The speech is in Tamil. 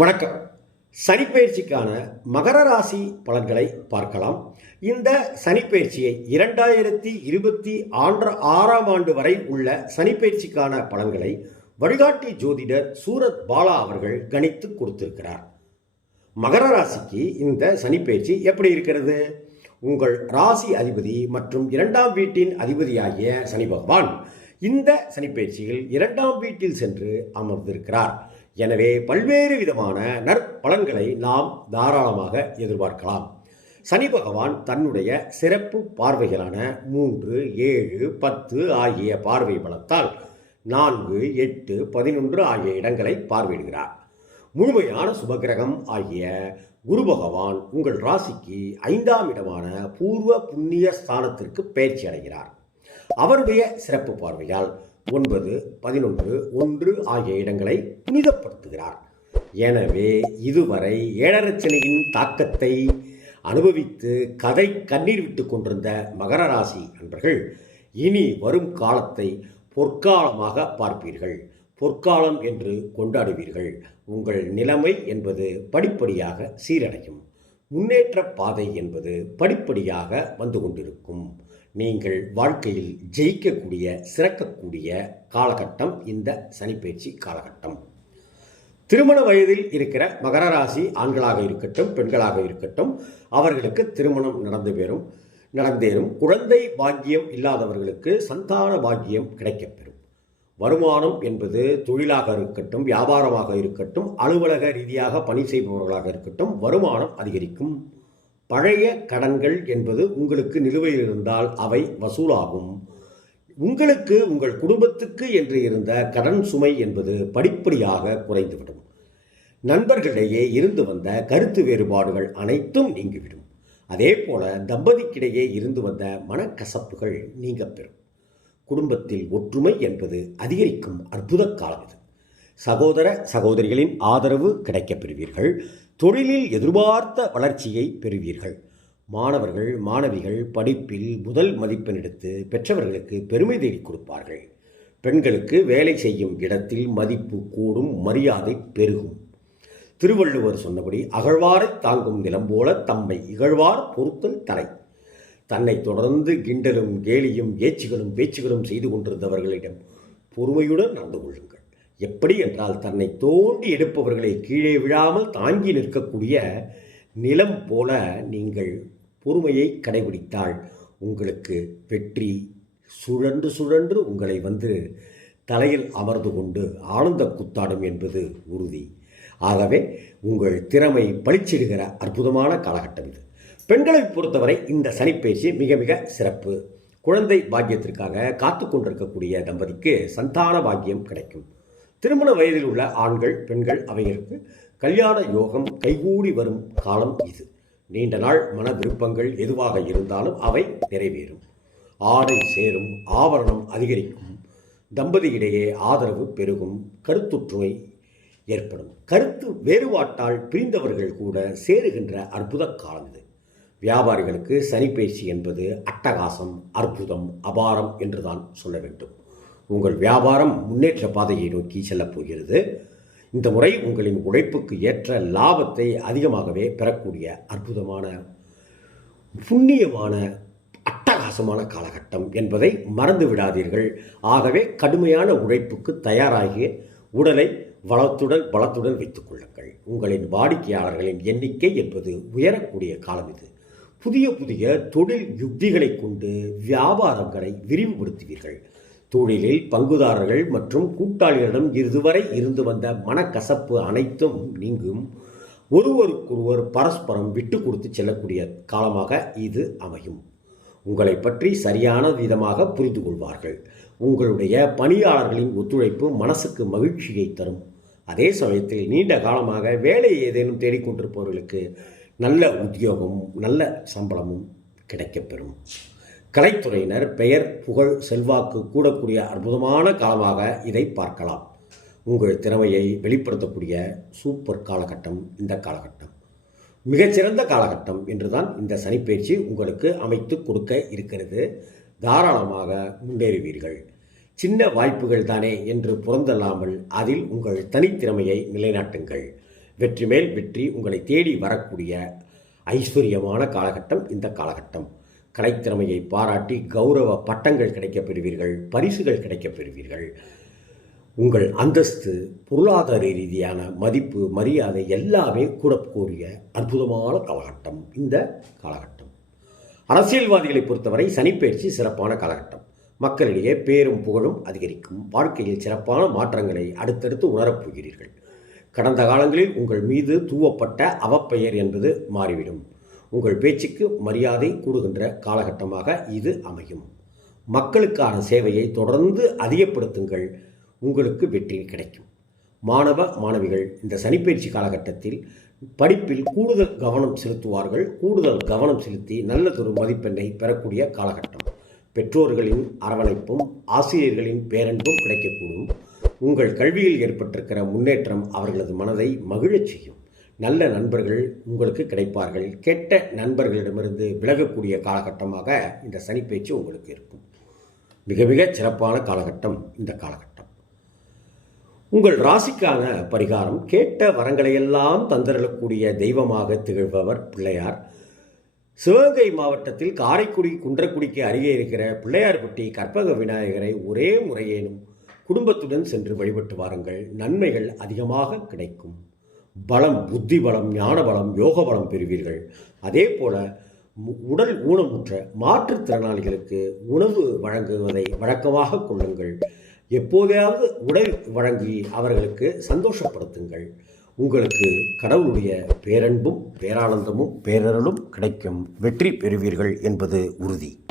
வணக்கம். சனிப்பெயர்ச்சிக்கான மகர ராசி பலன்களை பார்க்கலாம். இந்த சனிப்பெயர்ச்சியை இரண்டாயிரத்தி இருபத்தி ஆன்ற ஆறாம் ஆண்டு வரை உள்ள சனிப்பெயர்ச்சிக்கான பலன்களை வழிகாட்டி ஜோதிடர் சூரத் பாலா அவர்கள் கணித்து கொடுத்திருக்கிறார். மகர ராசிக்கு இந்த சனிப்பெயர்ச்சி எப்படி இருக்கிறது? உங்கள் ராசி அதிபதி மற்றும் இரண்டாம் வீட்டின் அதிபதியாகிய சனி பகவான் இந்த சனிப்பெயர்ச்சியில் இரண்டாம் வீட்டில் சென்று அமர்ந்திருக்கிறார். எனவே பல்வேறு விதமான நற்பலன்களை நாம் தாராளமாக எதிர்பார்க்கலாம். சனி பகவான் தன்னுடைய சிறப்பு பார்வைகளான மூன்று ஏழு பத்து ஆகிய பார்வை பலத்தால் நான்கு எட்டு பதினொன்று ஆகிய இடங்களை பார்வையிடுகிறார். முழுமையான சுபகிரகம் ஆகிய குரு பகவான் உங்கள் ராசிக்கு ஐந்தாம் இடமான பூர்வ புண்ணிய ஸ்தானத்திற்கு பயிற்சி அடைகிறார். அவருடைய சிறப்பு பார்வையால் ஒன்பது பதினொன்று ஒன்று ஆகிய இடங்களை புனிதப்படுத்துகிறார். எனவே இதுவரை ஏழரச்சனையின் தாக்கத்தை அனுபவித்து கதை கண்ணீர் விட்டு கொண்டிருந்த மகர ராசி அன்பர்கள் இனி வரும் காலத்தை பொற்காலமாக பார்ப்பீர்கள். பொற்காலம் என்று கொண்டாடுவீர்கள். உங்கள் நிலைமை என்பது படிப்படியாக சீரடையும். முன்னேற்ற பாதை என்பது படிப்படியாக வந்து கொண்டிருக்கும். நீங்கள் வாழ்க்கையில் ஜெயிக்கக்கூடிய சிறக்கக்கூடிய காலகட்டம் இந்த சனிப்பயிற்சி காலகட்டம். திருமண வயதில் இருக்கிற மகர ராசி ஆண்களாக இருக்கட்டும் பெண்களாக இருக்கட்டும் அவர்களுக்கு திருமணம் நடந்து பெறும் நடந்தேறும். குழந்தை பாக்கியம் இல்லாதவர்களுக்கு சந்தான பாக்கியம் கிடைக்கப்பெறும். வருமானம் என்பது தொழிலாக இருக்கட்டும் வியாபாரமாக இருக்கட்டும் அலுவலக ரீதியாக பணி செய்பவர்களாக இருக்கட்டும் வருமானம் அதிகரிக்கும். பழைய கடன்கள் என்பது உங்களுக்கு நிலுவையில் இருந்தால் அவை வசூலாகும். உங்களுக்கு உங்கள் குடும்பத்துக்கு என்று இருந்த கடன் சுமை என்பது படிப்படியாக குறைந்துவிடும். நண்பர்களிடையே இருந்து வந்த கருத்து வேறுபாடுகள் அனைத்தும் நீங்கிவிடும். அதே போல தம்பதிக்கிடையே இருந்து வந்த மனக்கசப்புகள் நீங்க பெறும் குடும்பத்தில் ஒற்றுமை என்பது அதிகரிக்கும் அற்புத காலம் இது. சகோதர சகோதரிகளின் ஆதரவு கிடைக்கப் பெறுவீர்கள். தொழிலில் எதிர்பார்த்த வளர்ச்சியை பெறுவீர்கள். மாணவர்கள் மாணவிகள் படிப்பில் முதல் மதிப்பெண் எடுத்து பெற்றவர்களுக்கு பெருமை தேடி கொடுப்பார்கள். பெண்களுக்கு வேலை செய்யும் இடத்தில் மதிப்பு கூடும் மரியாதை பெருகும். திருவள்ளுவர் சொன்னபடி அகழ்வாரை தாங்கும் நிலம் போல தம்மை இகழ்வார் பொறுத்தல் தலை. தன்னை தொடர்ந்து கிண்டலும் கேலியும் ஏச்சுகளும் பேச்சுகளும் செய்து கொண்டிருந்தவர்களிடம் பொறுமையுடன் நடந்து கொள்ளுங்கள். எப்படி என்றால் தன்னை தோண்டி எடுப்பவர்களை கீழே விழாமல் தாங்கி நிற்கக்கூடிய நிலம் போல நீங்கள் பொறுமையை கடைபிடித்தால் உங்களுக்கு வெற்றி. சுழன்று சுழன்று உங்களை வந்து தலையில் அமர்ந்து கொண்டு ஆனந்த குத்தாடும் என்பது உறுதி. ஆகவே உங்கள் திறமை பளிச்சிடுகிற அற்புதமான காலகட்டம் இது. பெண்களை பொறுத்தவரை இந்த சனிப்பயிற்சி மிக மிக சிறப்பு. குழந்தை பாக்கியத்திற்காக காத்து கொண்டிருக்கக்கூடிய தம்பதிக்கு சந்தான பாக்கியம் கிடைக்கும். திருமண வயதில் உள்ள ஆண்கள் பெண்கள் அவைகளுக்கு கல்யாண யோகம் கைகூடி வரும் காலம் இது. நீண்ட நாள் மன விருப்பங்கள் எதுவாக இருந்தாலும் அவை நிறைவேறும். ஆடை சேரும் ஆவரணம் அதிகரிக்கும். தம்பதியிடையே ஆதரவு பெருகும் கருத்துற்றுமை ஏற்படும். கருத்து வேறுபாட்டால் பிரிந்தவர்கள் கூட சேருகின்ற அற்புத காலம் இது. வியாபாரிகளுக்கு சனிப்பயிற்சி என்பது அட்டகாசம் அற்புதம் அபாரம் என்றுதான் சொல்ல வேண்டும். உங்கள் வியாபாரம் முன்னேற்ற பாதையை நோக்கி செல்லப் போகிறது. இந்த முறை உங்களின் உழைப்புக்கு ஏற்ற லாபத்தை அதிகமாகவே பெறக்கூடிய அற்புதமான புண்ணியமான அட்டகாசமான காலகட்டம் என்பதை மறந்து விடாதீர்கள். ஆகவே கடுமையான உழைப்புக்கு தயாராகிய உடலை வளத்துடன் பலத்துடன் வைத்துக் கொள்ளுங்கள். உங்களின் வாடிக்கையாளர்களின் எண்ணிக்கை என்பது உயரக்கூடிய காலம் இது. புதிய புதிய தொழில் யுக்திகளை கொண்டு வியாபாரங்களை விரிவுபடுத்துவீர்கள். தொழிலில் பங்குதாரர்கள் மற்றும் கூட்டாளிகளிடம் இதுவரை இருந்து வந்த மனக்கசப்பு அனைத்தும் நீங்கும். ஒருவருக்கொருவர் பரஸ்பரம் விட்டு கொடுத்து செல்லக்கூடிய காலமாக இது அமையும். உங்களை பற்றி சரியான விதமாக புரிந்து கொள்வார்கள். உங்களுடைய பணியாளர்களின் ஒத்துழைப்பு மனசுக்கு மகிழ்ச்சியை தரும். அதே சமயத்தில் நீண்ட காலமாக வேலை ஏதேனும் தேடிக்கொண்டிருப்பவர்களுக்கு நல்ல உத்தியோகமும் நல்ல சம்பளமும் கிடைக்கப்பெறும் கலைத்துறையினர் பெயர் புகழ் செல்வாக்கு கூடக்கூடிய அற்புதமான காலமாக இதை பார்க்கலாம். உங்கள் திறமையை வெளிப்படுத்தக்கூடிய சூப்பர் காலகட்டம் இந்த காலகட்டம். மிகச்சிறந்த காலகட்டம் என்றுதான் இந்த சனிப்பயிற்சி உங்களுக்கு அமைத்து கொடுக்க இருக்கிறது. தாராளமாக முன்னேறுவீர்கள். சின்ன வாய்ப்புகள் தானே என்று புறந்தல்லாமல் அதில் உங்கள் தனித்திறமையை நிலைநாட்டுங்கள். வெற்றி மேல் வெற்றி உங்களை தேடி வரக்கூடிய ஐஸ்வர்யமான காலகட்டம் இந்த காலகட்டம். கலைத்திறமையை பாராட்டி கௌரவ பட்டங்கள் கிடைக்கப் பெறுவீர்கள் பரிசுகள் கிடைக்கப் பெறுவீர்கள் உங்கள் அந்தஸ்து பொருளாதார ரீதியான மதிப்பு மரியாதை எல்லாமே கூடக்கூடிய அற்புதமான காலகட்டம் இந்த காலகட்டம். அரசியல்வாதிகளை பொறுத்தவரை சனிப்பெயர்ச்சி சிறப்பான காலகட்டம். மக்களிடையே பேரும் புகழும் அதிகரிக்கும். வாழ்க்கையில் சிறப்பான மாற்றங்களை அடுத்தடுத்து உணரப்போகிறீர்கள் கடந்த காலங்களில் உங்கள் மீது தூவப்பட்ட அவப்பெயர் என்பது மாறிவிடும். உங்கள் பேச்சுக்கு மரியாதை கூடுகின்ற காலகட்டமாக இது அமையும். மக்களுக்கான சேவையை தொடர்ந்து அதிகப்படுத்துங்கள். உங்களுக்கு வெற்றி கிடைக்கும். மாணவ மாணவிகள் இந்த சனிப்பயிற்சி காலகட்டத்தில் படிப்பில் கூடுதல் கவனம் செலுத்துவார்கள். கூடுதல் கவனம் செலுத்தி நல்லதொரு மதிப்பெண்ணை பெறக்கூடிய காலகட்டம். பெற்றோர்களின் அரவணைப்பும் ஆசிரியர்களின் பேரன்பும் கிடைக்கக்கூடும். உங்கள் கல்வியில் ஏற்பட்டிருக்கிற முன்னேற்றம் அவர்களது மனதை மகிழச் செய்யும். நல்ல நண்பர்கள் உங்களுக்கு கிடைப்பார்கள். கெட்ட நண்பர்களிடமிருந்து விலகக்கூடிய காலகட்டமாக இந்த சனிப்பயிற்சி உங்களுக்கு இருக்கும். மிக மிக சிறப்பான காலகட்டம் இந்த காலகட்டம். உங்கள் ராசிக்கான பரிகாரம் கேட்ட வரங்களையெல்லாம் தந்தரக்கூடிய தெய்வமாக திகழ்பவர் பிள்ளையார். சிவகங்கை மாவட்டத்தில் காரைக்குடி குன்றக்குடிக்கு அருகே இருக்கிற பிள்ளையார்பட்டி கற்பக விநாயகரை ஒரே முறையேனும் குடும்பத்துடன் சென்று வழிபட்டு வாருங்கள். நன்மைகள் அதிகமாக கிடைக்கும். பலம் புத்தி பலம் ஞான பலம் யோக பலம் பெறுவீர்கள். அதே போல மு- உடல் ஊனமுற்ற மாற்றுத்திறனாளிகளுக்கு உணவு வழங்குவதை வழக்கமாக கொள்ளுங்கள். எப்போதையாவது உடல் வழங்கி அவர்களுக்கு சந்தோஷப்படுத்துங்கள். உங்களுக்கு கடவுளுடைய பேரன்பும் பேரானந்தமும் பேரருளும் கிடைக்கும். வெற்றி பெறுவீர்கள் என்பது உறுதி.